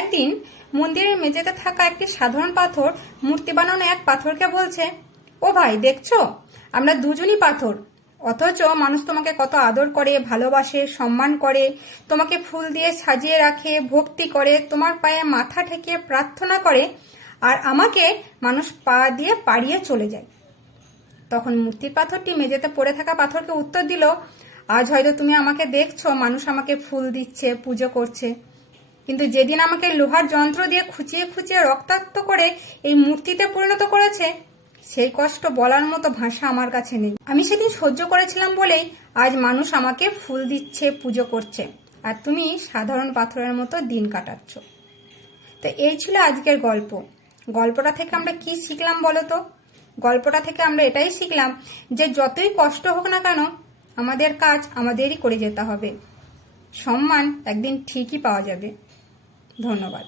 একদিন মন্দিরের মেঝেতে থাকা একটি সাধারণ পাথর মূর্তি বানানো এক পাথরকে বলছে, ও ভাই দেখছো, আমরা দুজনই পাথর, অথচ মানুষ তোমাকে কত আদর করে, ভালোবাসে, সম্মান করে, তোমাকে ফুল দিয়ে সাজিয়ে রাখে, ভক্তি করে, তোমার পায়ে মাথা ঠেকিয়ে প্রার্থনা করে, আর আমাকে মানুষ পা দিয়ে পাড়িয়ে চলে যায়। তখন মূর্তির পাথরটি মেঝেতে পড়ে থাকা পাথরকে উত্তর দিল, আজ হয়তো তুমি আমাকে দেখছো, মানুষ আমাকে ফুল দিচ্ছে, পুজো করছে, কিন্তু যেদিন আমাকে লোহার যন্ত্র দিয়ে খুঁচিয়ে খুঁচিয়ে রক্তাক্ত করে এই মূর্তিতে পরিণত করেছে, সেই কষ্ট বলার মতো ভাষা আমার কাছে নেই। আমি সেদিন সহ্য করেছিলাম বলেই আজ মানুষ আমাকে ফুল দিচ্ছে, পুজো করছে, আর তুমি সাধারণ পাথরের মতো দিন কাটাচ্ছ। তো এই ছিল আজকের গল্প। গল্পটা থেকে আমরা কি শিখলাম বলো তো? গল্পটা থেকে আমরা এটাই শিখলাম যে যতই কষ্ট হোক না কেন, আমাদের কাজ আমাদেরই করে যেতে হবে। সম্মান একদিন ঠিকই পাওয়া যাবে। ধন্যবাদ।